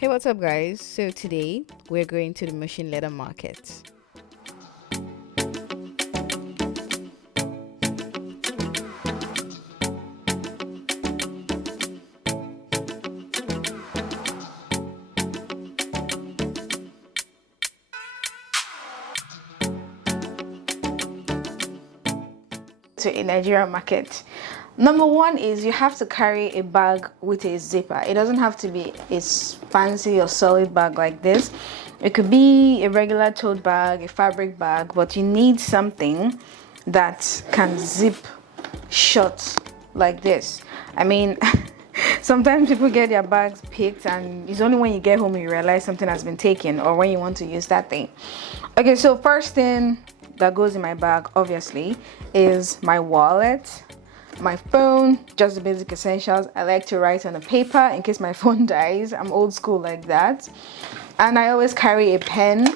Hey, what's up, guys? So today we're going to the Mushin Leather Market. To a Nigerian market. Number one is you have to carry a bag with a zipper. It doesn't have to be a fancy or solid bag like this. It could be a regular tote bag, a fabric bag, but you need something that can zip shut like this. I mean, sometimes people get their bags picked and it's only when you get home you realize something has been taken or when you want to use that thing. Okay, so first thing that goes in my bag obviously is my wallet, my phone, just the basic essentials. I like to write on a paper in case my phone dies. I'm old school like that. And I always carry a pen,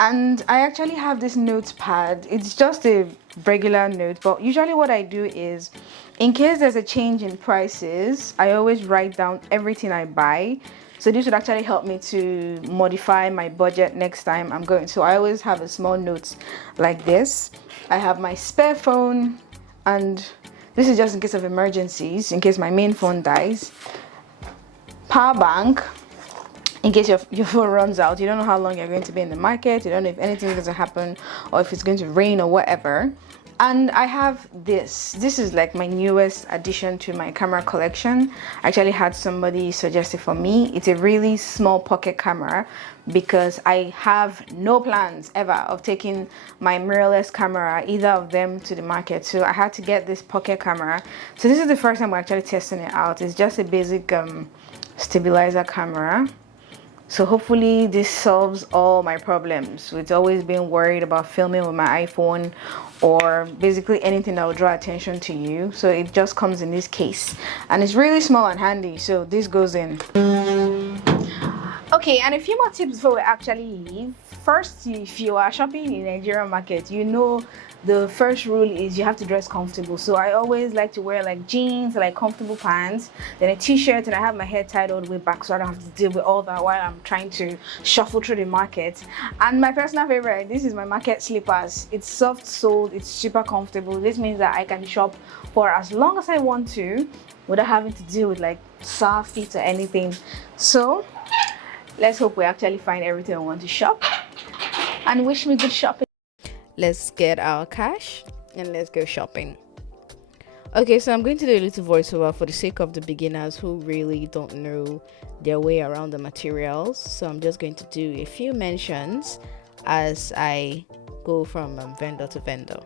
and I actually have this notepad. It's just a regular note, but usually what I do is, in case there's a change in prices, I always write down everything I buy. So this would actually help me to modify my budget next time I'm going. So I always have a small note like this. I have my spare phone, and this is just in case of emergencies, in case my main phone dies. Power bank, in case your phone runs out. You don't know how long you're going to be in the market. You don't know if anything is going to happen or if it's going to rain or whatever. And I have this is like my newest addition to my camera collection. I actually had somebody suggest it for me. It's a really small pocket camera because I have no plans ever of taking my mirrorless camera, either of them, to the market. So I had to get this pocket camera. So this is the first time we're actually testing it out. It's just a basic stabilizer camera. So hopefully this solves all my problems with always being worried about filming with my iPhone or basically anything that will draw attention to you. So it just comes in this case and it's really small and handy. So this goes in. Okay, and a few more tips before we actually leave. First, if you are shopping in Nigerian market, you know the first rule is you have to dress comfortable. So I always like to wear like jeans, like comfortable pants, then a t-shirt, and I have my hair tied all the way back so I don't have to deal with all that while I'm trying to shuffle through the market. And my personal favorite, this is my market slippers. It's soft soled, it's super comfortable. This means that I can shop for as long as I want to without having to deal with like sore feet or anything. So let's hope we actually find everything I want to shop, and wish me good shopping. Let's get our cash and let's go shopping. Okay, so I'm going to do a little voiceover for the sake of the beginners who really don't know their way around the materials. So I'm just going to do a few mentions as I go from vendor to vendor.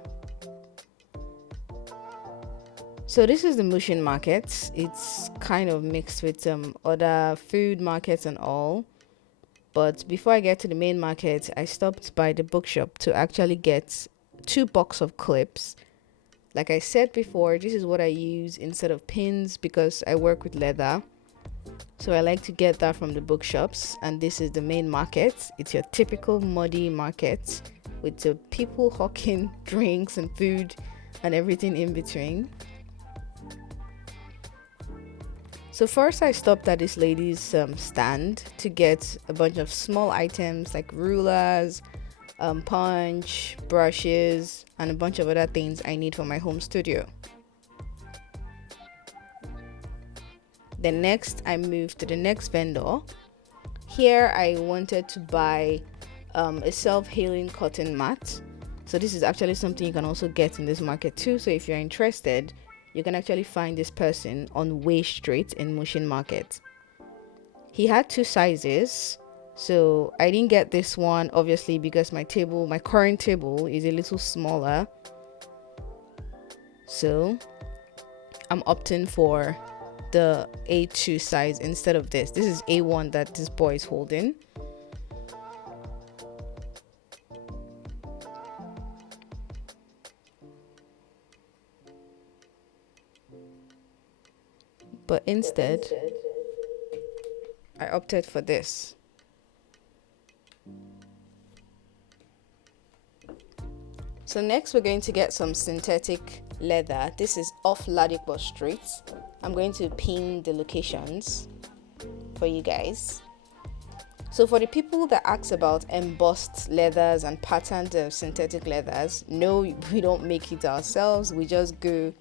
So this is the Mushin market. It's kind of mixed with some other food markets and all. But before I get to the main market, I stopped by the bookshop to actually get 2 boxes of clips. Like I said before, this is what I use instead of pins because I work with leather. So I like to get that from the bookshops. And this is the main market. It's your typical muddy market with the people hawking drinks and food and everything in between. So first I stopped at this lady's stand to get a bunch of small items like rulers, punch, brushes, and a bunch of other things I need for my home studio. Then next I moved to the next vendor. Here I wanted to buy a self-healing cotton mat. So this is actually something you can also get in this market too. So if you're interested, you can actually find this person on Way Street in Mushin Market. He had 2 sizes, so I didn't get this one obviously because my current table is a little smaller. So I'm opting for the A2 size instead of this. This is A1 that this boy is holding. But instead, I opted for this. So next we're going to get some synthetic leather. This is off Ladipo Street. I'm going to pin the locations for you guys. So for the people that ask about embossed leathers and patterned synthetic leathers, no, we don't make it ourselves. We just go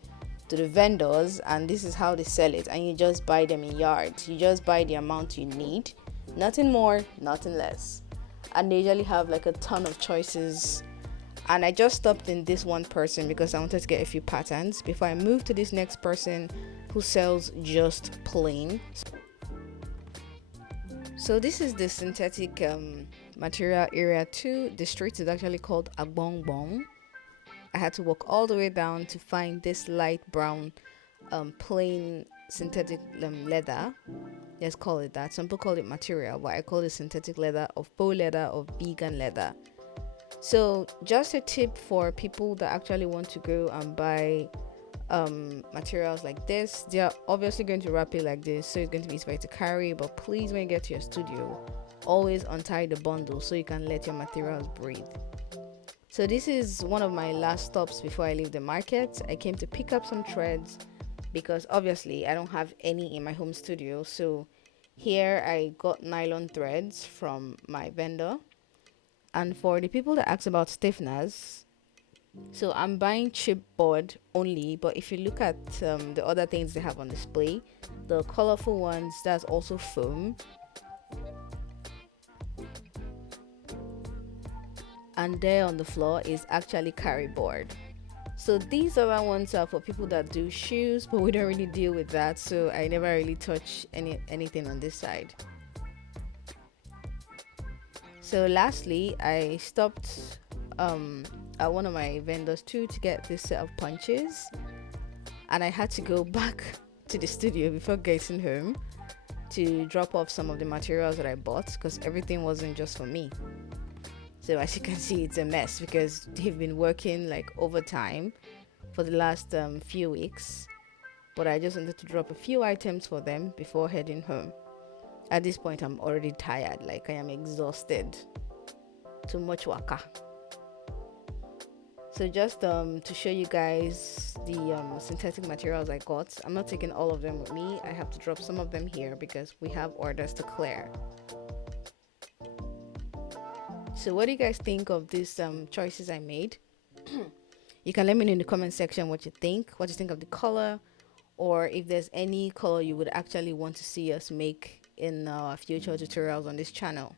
to the vendors and this is how they sell it, and you just buy them in yards. You just buy the amount you need, nothing more, nothing less. And they usually have like a ton of choices. And I just stopped in this one person because I wanted to get a few patterns before I moved to this next person who sells just plain. So this is the synthetic material area 2. The street is actually called Agbongbong. I had to walk all the way down to find this light brown plain synthetic leather. Let's call it that. Some people call it material, but I call it synthetic leather of faux leather of vegan leather. So just a tip for people that actually want to go and buy materials like this. They are obviously going to wrap it like this, so it's going to be easy to carry, but please, when you get to your studio, always untie the bundle so you can let your materials breathe. So this is one of my last stops before I leave the market. I came to pick up some threads because obviously I don't have any in my home studio. So here I got nylon threads from my vendor. And for the people that ask about stiffeners, so I'm buying chipboard only, but if you look at the other things they have on display, the colorful ones, that's also foam. And there on the floor is actually carry board. So these other ones are for people that do shoes, but we don't really deal with that, so I never really touch anything on this side. So lastly, I stopped at one of my vendors too to get this set of punches, and I had to go back to the studio before getting home to drop off some of the materials that I bought because everything wasn't just for me. So as you can see, it's a mess because they've been working like overtime for the last few weeks, but I just wanted to drop a few items for them before heading home. At this point, I'm already tired, like I am exhausted. Too much waka. So just to show you guys the synthetic materials I got. I'm not taking all of them with me. I have to drop some of them here because we have orders to clear. So what do you guys think of these choices I made? You can let me know in the comment section what you think of the color, or if there's any color you would actually want to see us make in future tutorials on this channel.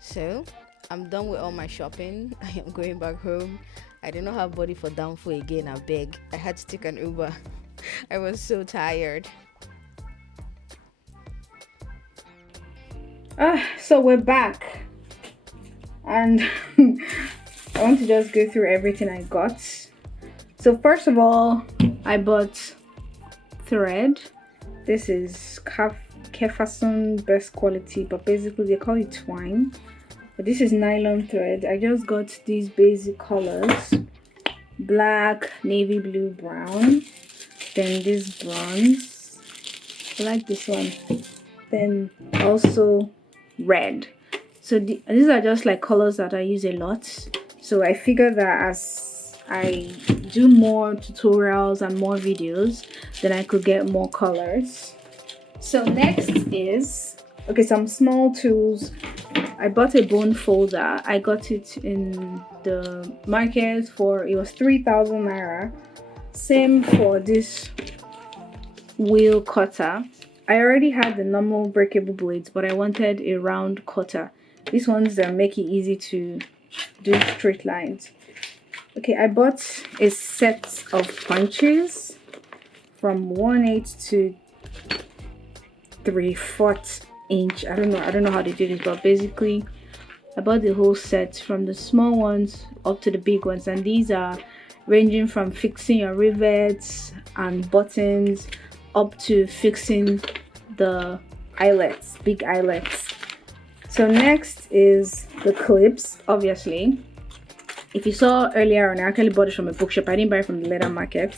So I'm done with all my shopping. I am going back home. I did not have body for downfall again. I beg. I had to take an Uber. I was so tired. So we're back, and I want to just go through everything I got. So first of all, I bought thread. This is Kefason best quality, but basically they call it twine. But this is nylon thread. I just got these basic colors: black, navy blue, brown. Then this bronze. I like this one. Then also red. So these are just like colors that I use a lot. So I figure that as I do more tutorials and more videos, then I could get more colors. So next is some small tools. I bought a bone folder. I got it in the market it was 3,000 naira. Same for this wheel cutter. I already had the normal breakable blades, but I wanted a round cutter. These ones that make it easy to do straight lines. Okay, I bought a set of punches from 1/8 to 3/4 inch. I don't know how they do this, but basically I bought the whole set from the small ones up to the big ones, and these are ranging from fixing your rivets and buttons up to fixing the eyelets, big eyelets. So next is the clips. Obviously, if you saw earlier on, I actually bought it from a bookshop. I didn't buy it from the leather market.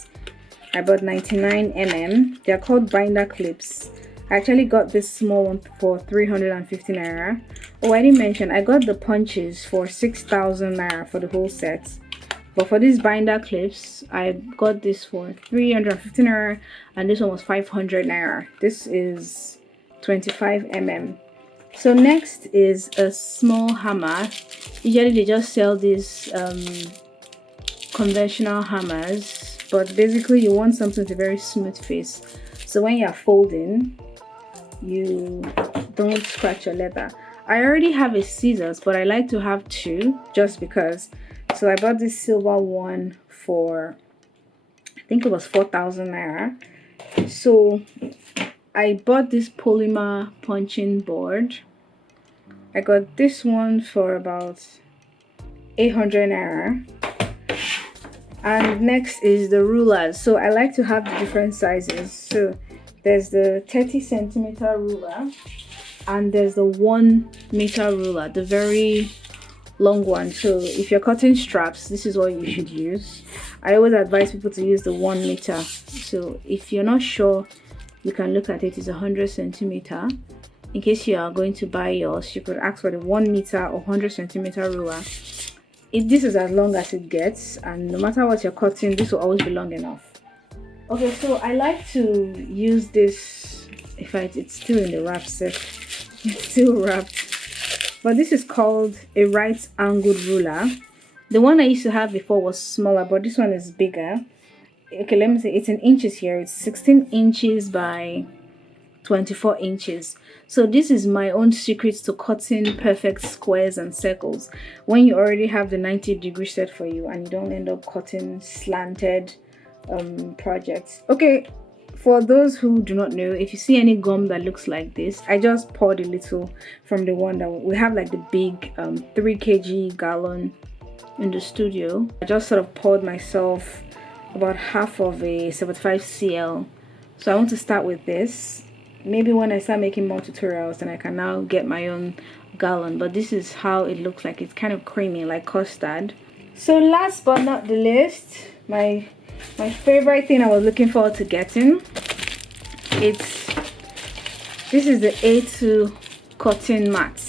I bought 99 mm. They're called binder clips. I actually got this small one for 350 naira, Oh, I didn't mention I got the punches for 6,000 naira for the whole set. But for these binder clips, I got this for 350 naira, and this one was 500 naira. This is 25 mm. So next is a small hammer. Usually they just sell these conventional hammers, but basically you want something with a very smooth face. So when you're folding, you don't scratch your leather. I already have a scissors, but I like to have two just because. So I bought this silver one for, I think it was 4,000 naira. So I bought this Polymar punching board. I got this one for about 800 naira. And next is the rulers. So I like to have the different sizes. So there's the 30 centimeter ruler, and there's the 1 meter ruler, the very long one. So if you're cutting straps, this is what you should use. I always advise people to use the 1 meter. So if you're not sure, you can look at it. It's 100 centimeter. In case you are going to buy yours, you could ask for the 1 meter or 100 centimeter ruler. This is as long as it gets, and no matter what you're cutting, this will always be long enough. Okay, so I like to use this. In fact, it's still in the wrap set. It's still wrapped. But this is called a right angled ruler. The one I used to have before was smaller, but this one is bigger. Okay, let me say it's in inches here. It's 16 inches by 24 inches. So this is my own secret to cutting perfect squares and circles when you already have the 90-degree set for you and you don't end up cutting slanted projects. Okay, for those who do not know, if you see any gum that looks like this, I just poured a little from the one that we have, like the big 3 kg gallon in the studio. I just sort of poured myself about half of a 75 cl. So I want to start with this. Maybe when I start making more tutorials, then I can now get my own gallon. But this is how it looks like. It's kind of creamy, like custard. So last but not the least, my favorite thing I was looking forward to getting. This is the A2 cotton mat.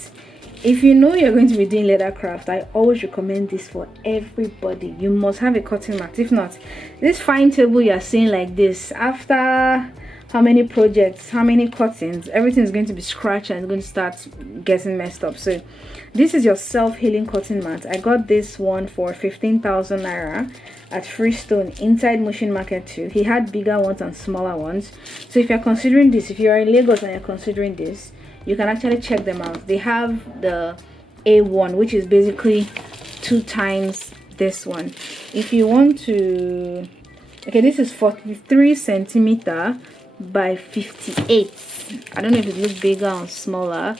If you know you're going to be doing leather craft, I always recommend this for everybody. You must have a cotton mat. If not, this fine table you're seeing like this, after how many projects, how many cuttings, everything is going to be scratched and it's going to start getting messed up. So this is your self-healing cotton mat. I got this one for 15,000 naira at Freestone inside Mushin Market too. He had bigger ones and smaller ones. So if you're considering this, if you're in Lagos and you're considering this, you can actually check them out. They have the A1, which is basically 2 times this one. If you want to, okay, this is 43 centimeter by 58. I don't know if it looks bigger or smaller,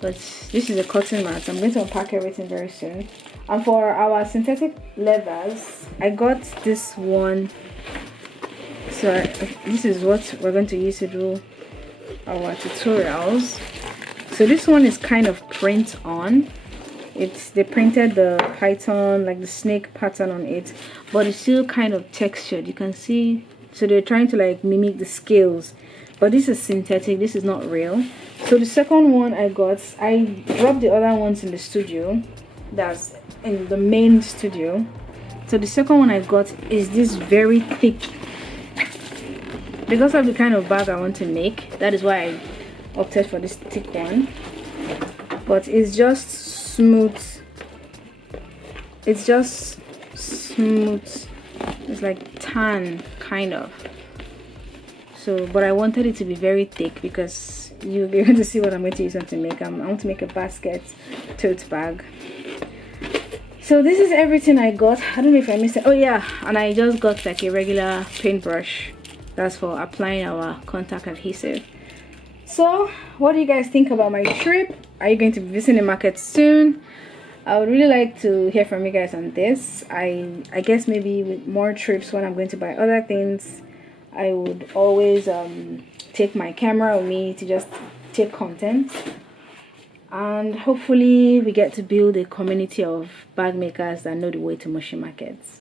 but this is a cotton mat. I'm going to unpack everything very soon. And for our synthetic leathers, I got this one. So this is what we're going to use to do our tutorials. So this one is kind of print on. They printed the python, like the snake pattern on it, but it's still kind of textured. You can see. So they're trying to like mimic the scales, but this is synthetic. This is not real. So the second one I got, I dropped the other ones in the studio. That's in the main studio. So the second one I got is this very thick. Because of the kind of bag I want to make, that is why I opted for this thick one. But it's just smooth. It's just smooth. It's like tan, kind of. So, but I wanted it to be very thick because you'll be able to see what I'm going to use on to make. I want to make a basket tote bag. So this is everything I got. I don't know if I missed it. Oh yeah, and I just got like a regular paintbrush. That's for applying our contact adhesive. So what do you guys think about my trip? Are you going to be visiting the market soon? I would really like to hear from you guys on this. I guess maybe with more trips, when I'm going to buy other things, I would always take my camera with me to just take content. And hopefully we get to build a community of bag makers that know the way to Mushin markets.